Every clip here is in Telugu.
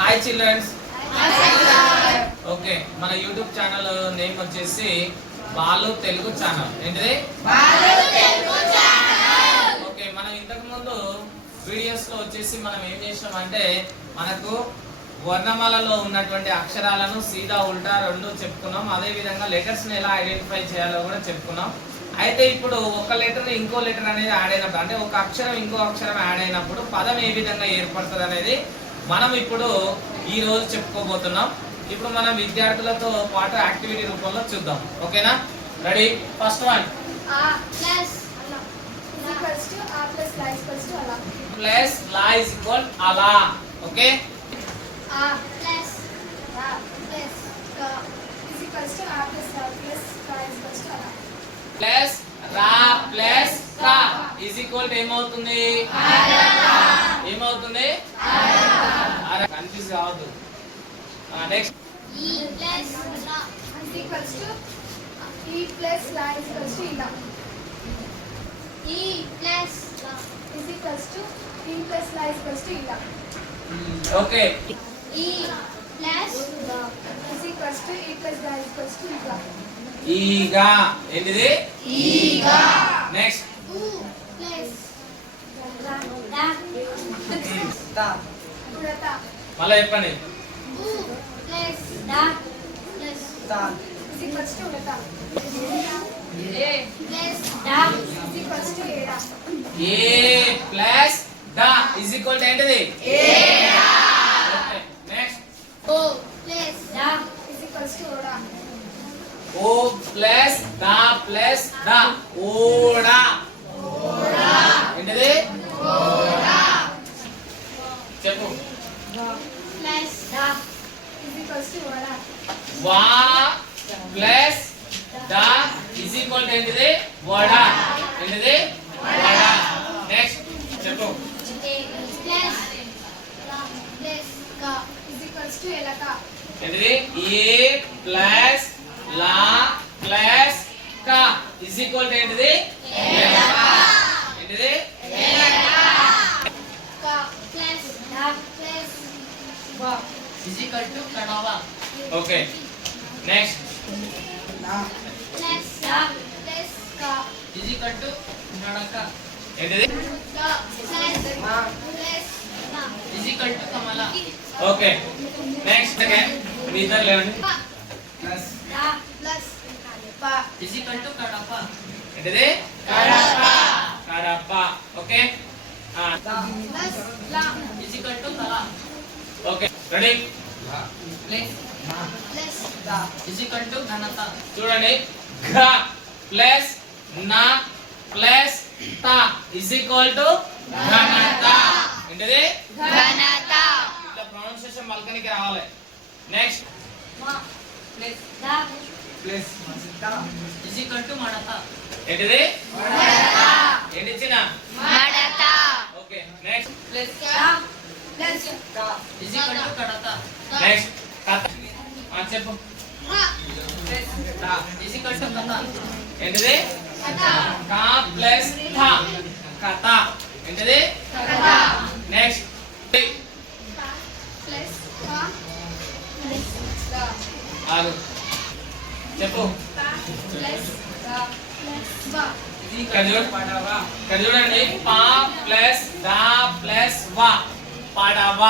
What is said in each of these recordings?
Hi children's. ఓకే, మన యూట్యూబ్ ఛానల్ నేమ్ వచ్చేసి బాలు తెలుగు ఛానల్. ఏంటిది? ఓకే, మనం ఇంతకు ముందు వీడియోస్ లో వచ్చేసి మనం ఏం చేసినామంటే మనకు వర్ణమాలలో ఉన్నటువంటి అక్షరాలను సీదా ఉల్టా రెండు చెప్పుకున్నాం. అదే విధంగా లెటర్స్ ని ఎలా ఐడెంటిఫై చేయాలో కూడా చెప్పుకున్నాం. అయితే ఇప్పుడు ఒక లెటర్ ఇంకో లెటర్ అనేది యాడ్ అయినప్పుడు, అంటే ఒక అక్షరం ఇంకో అక్షరం యాడ్ అయినప్పుడు పదం ఏ విధంగా ఏర్పడుతుంది అనేది మనం ఇప్పుడు ఈ రోజు చెప్పుకోబోతున్నాం. ఇప్పుడు మనం విద్యార్థులతో పాటు యాక్టివిటీ రూపంలో చూద్దాం. ఓకేనా? Ready? First one plus law is equal అలా. ఓకే, ప్లస్ రా ప్లస్ కా ఇస్ ఈక్వల్ ఏమవుతుంది? ఏమవుతుంది? కన్ఫ్యూజ్ కావద్దు. Next E plus la is equals to E plus la is equals to ila. E plus la is equals to E plus la is equals to ila. Okay, E plus la is equals to E plus la is equals to ila. ఈగా. ఏంటిది? ఈగా. నెక్స్ట్ U plus da తా. udata. మళ్ళీ చెప్పండి. U plus da plus తా. is equals to udata. A plus da is equals to eda. A plus దా ఇస్ ఈక్వల్ టు ఏంటిది? Eda. Okay, next O plus da is equals to oda. O plus దా ప్లస్ దా ఓడా. ఏంటిది? చెప్పు. Plus da is equals to oda. వా ప్లస్ దా ఇస్ ఈక్వల్ టు ఏంటిది? వడా. ఏంటిది? వడా. నెక్స్ట్ చెప్పు. A plus la plus ka is equals to elaka. ఏంటిది? ఏ ప్లస్ లా ప్లస్ కా ఇస్ ఈక్వల్ టు ఏంటిది? ఏంటిది? Ka plus da plus wa is equal to kadava. Okay, next plus da plus ka is equal to nadaka. ఏంటిది? ka plus plus na is equal to kamala. Okay, next మీ ఇద్దరు లేవండి. plus da plus pa is equal to kadapa. ఏంటిది? Kadapa. Kadapa. Okay, plus la is equal to kala. Okay, ready? plus plus is equal to ghanata. చూడండి. ఘ ప్లస్ నా ప్లస్ తా ఇస్ ఈక్వల్ టు ఘనత. ఏంటిది? ghanata. ఇట్లా ప్రొనౌన్సియేషన్ మల్కనికి రావాలి. Next ma plus da plus is equal to madata. ఏంటిది? madata ఏంటి చిన్న? madata okay, next plus ka plus is equal to kadata. Next కథ. చెప్పు. ma is equal to kata. ఏంటిది? kata కా ప్లస్ థ కథ. ఏంటిది? kata next plus ka plus da ఆగు. చెప్పు. plus da plus wa is ఇక్కడ equal to చూడు. padava. ఇక్కడ చూడండి. పా ప్లస్ దా ప్లస్ వా పడవ.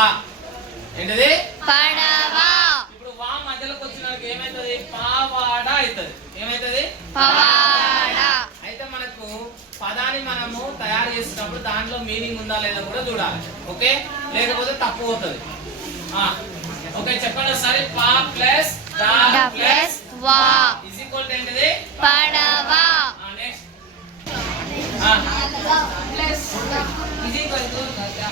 ఏంటిది? padava ఇప్పుడు వా మధ్యలోకి వచ్చినాక ఏమైతుంది? పావాడ అవుతుంది. ఏమైతుంది? pavada అయితే మనకు పదాన్ని మనము తయారు చేసినప్పుడు దాంట్లో మీనింగ్ ఉందా లేదా కూడా చూడాలి. ఓకే, లేకపోతే తప్పు అవుతుంది. ఓకే, చెప్పండి ఒకసారి. పా ప్లస్ దా plus wa is equal to ఏంటిది? padava next plus da is equal to gada.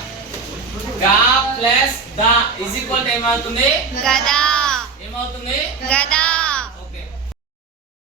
గా ప్లస్ దా ఇజ్ ఈక్వల్ టు ఏమవుతుంది? gada ఏమవుతుంది? gada